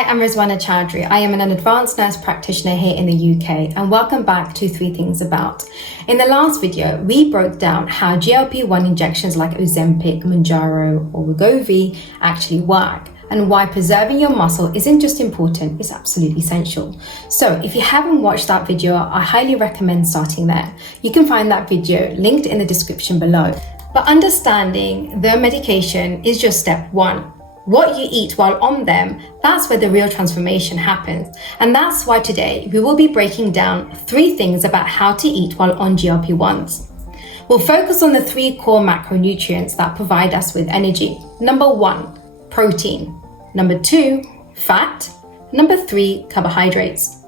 Hi, I'm Rizwana Chowdhury. I am an Advanced Nurse Practitioner here in the UK, and welcome back to 3 Things About. In the last video, we broke down how GLP-1 injections like Ozempic, Mounjaro or Wegovy actually work, and why preserving your muscle isn't just important, it's absolutely essential. So if you haven't watched that video, I highly recommend starting there. You can find that video linked in the description below. But understanding the medication is just step 1. What you eat while on them, that's where the real transformation happens. And that's why today we will be breaking down 3 things about how to eat while on GLP-1s. We'll focus on the 3 core macronutrients that provide us with energy. Number 1, protein. Number 2, fat. Number 3, carbohydrates.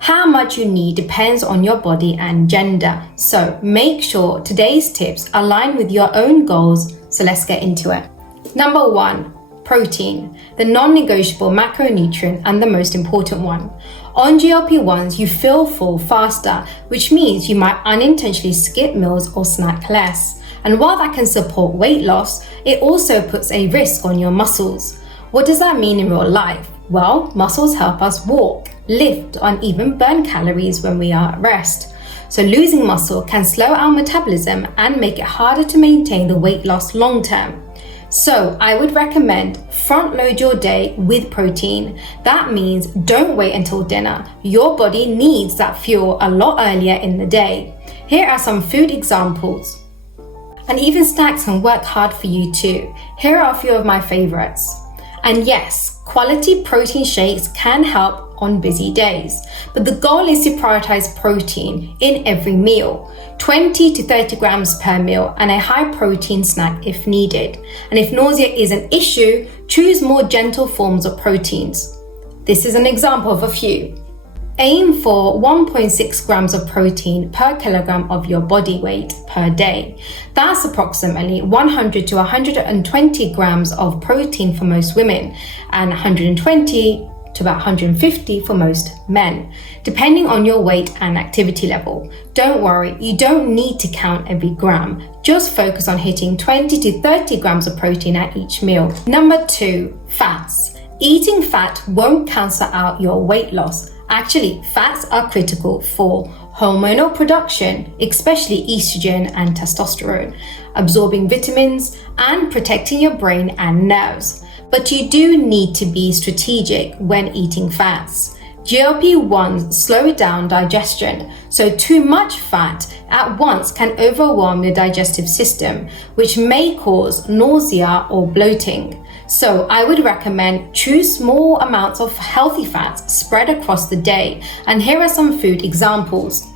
How much you need depends on your body and gender. So make sure today's tips align with your own goals. So let's get into it. Number 1, protein, the non-negotiable macronutrient and the most important one. On GLP-1s, you feel full faster, which means you might unintentionally skip meals or snack less. And while that can support weight loss, it also puts a risk on your muscles. What does that mean in real life? Well, muscles help us walk, lift, and even burn calories when we are at rest. So losing muscle can slow our metabolism and make it harder to maintain the weight loss long term. So I would recommend front load your day with protein. That means don't wait until dinner. Your body needs that fuel a lot earlier in the day. Here are some food examples. And even snacks can work hard for you too. Here are a few of my favorites. And yes, quality protein shakes can help on busy days, but the goal is to prioritize protein in every meal, 20 to 30 grams per meal, and a high protein snack if needed. And if nausea is an issue, choose more gentle forms of proteins. This is an example of a few. Aim for 1.6 grams of protein per kilogram of your body weight per day. That's approximately 100 to 120 grams of protein for most women and 120 to about 150 for most men, depending on your weight and activity level. Don't worry, you don't need to count every gram. Just focus on hitting 20 to 30 grams of protein at each meal. Number 2, fats. Eating fat won't cancel out your weight loss. Actually, fats are critical for hormonal production, especially estrogen and testosterone, absorbing vitamins and protecting your brain and nerves. But you do need to be strategic when eating fats. GLP-1s slow down digestion, so too much fat at once can overwhelm your digestive system, which may cause nausea or bloating. So I would recommend choose small amounts of healthy fats spread across the day. And here are some food examples.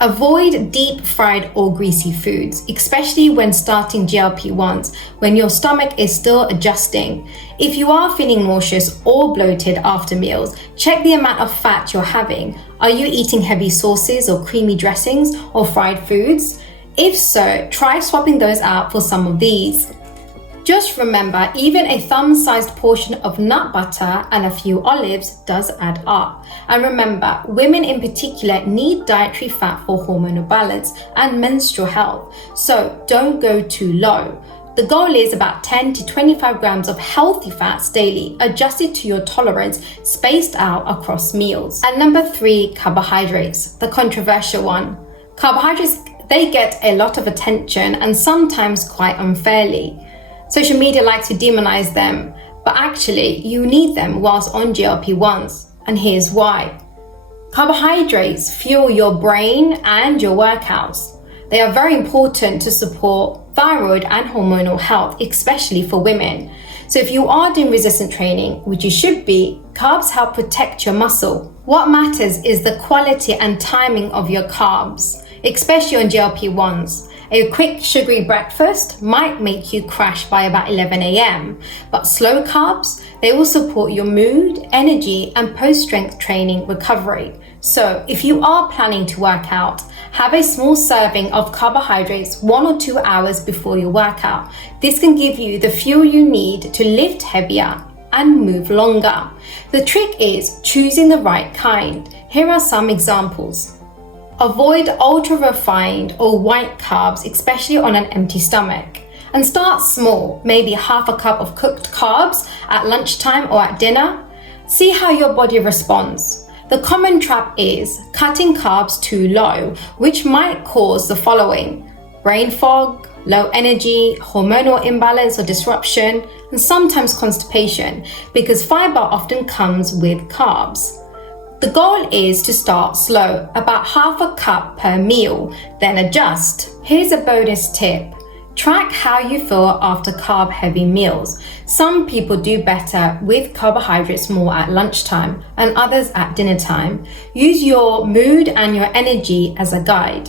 Avoid deep fried or greasy foods, especially when starting GLP-1s, when your stomach is still adjusting. If you are feeling nauseous or bloated after meals, check the amount of fat you're having. Are you eating heavy sauces or creamy dressings or fried foods? If so, try swapping those out for some of these. Just remember, even a thumb-sized portion of nut butter and a few olives does add up. And remember, women in particular need dietary fat for hormonal balance and menstrual health, so don't go too low. The goal is about 10 to 25 grams of healthy fats daily, adjusted to your tolerance, spaced out across meals. And number 3, carbohydrates, the controversial one. Carbohydrates, they get a lot of attention and sometimes quite unfairly. Social media likes to demonize them, but actually you need them whilst on GLP-1s, and here's why. Carbohydrates fuel your brain and your workouts. They are very important to support thyroid and hormonal health, especially for women. So if you are doing resistance training, which you should be, carbs help protect your muscle. What matters is the quality and timing of your carbs, especially on GLP-1s. A quick sugary breakfast might make you crash by about 11 a.m., but slow carbs, they will support your mood, energy, and post-strength training recovery. So if you are planning to work out, have a small serving of carbohydrates 1 or 2 hours before your workout. This can give you the fuel you need to lift heavier and move longer. The trick is choosing the right kind. Here are some examples. Avoid ultra-refined or white carbs, especially on an empty stomach. And start small, maybe half a cup of cooked carbs at lunchtime or at dinner. See how your body responds. The common trap is cutting carbs too low, which might cause the following: brain fog, low energy, hormonal imbalance or disruption, and sometimes constipation, because fiber often comes with carbs. The goal is to start slow, about half a cup per meal, then adjust. Here's a bonus tip. Track how you feel after carb-heavy meals. Some people do better with carbohydrates more at lunchtime and others at dinner time. Use your mood and your energy as a guide.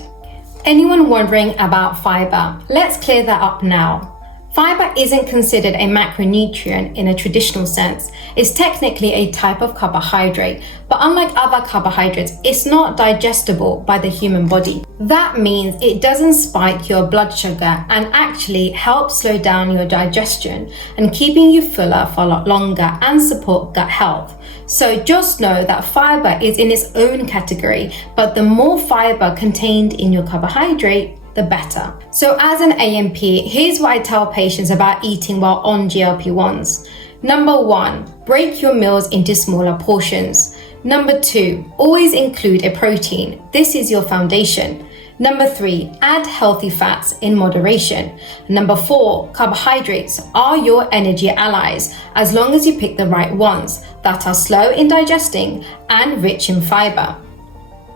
Anyone wondering about fiber? Let's clear that up now. Fiber isn't considered a macronutrient in a traditional sense. It's technically a type of carbohydrate, but unlike other carbohydrates, it's not digestible by the human body. That means it doesn't spike your blood sugar and actually helps slow down your digestion and keeping you fuller for a lot longer and support gut health. So just know that fiber is in its own category, but the more fiber contained in your carbohydrate, the better. So as an AMP, here's what I tell patients about eating while on GLP-1s. Number 1, break your meals into smaller portions. Number 2, always include a protein. This is your foundation. Number 3, add healthy fats in moderation. Number 4, carbohydrates are your energy allies as long as you pick the right ones that are slow in digesting and rich in fiber.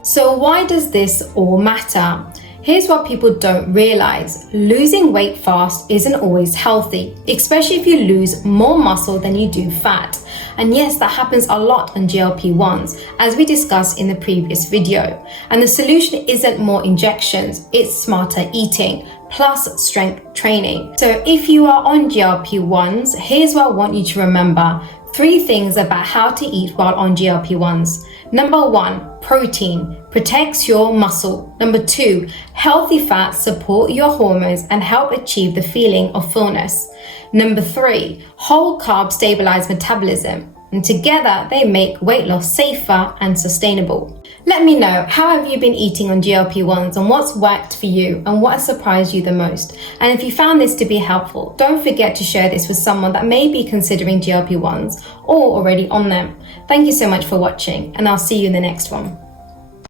So why does this all matter? Here's what people don't realize. Losing weight fast isn't always healthy, especially if you lose more muscle than you do fat. And yes, that happens a lot on GLP-1s, as we discussed in the previous video. And the solution isn't more injections, it's smarter eating, plus strength training. So if you are on GLP-1s, here's what I want you to remember. 3 things about how to eat while on GLP-1s. Number 1, protein protects your muscle. Number 2, healthy fats support your hormones and help achieve the feeling of fullness. Number 3, whole carbs stabilize metabolism, and together they make weight loss safer and sustainable. Let me know, how have you been eating on GLP-1s and what's worked for you and what has surprised you the most? And if you found this to be helpful, don't forget to share this with someone that may be considering GLP-1s or already on them. Thank you so much for watching, and I'll see you in the next one.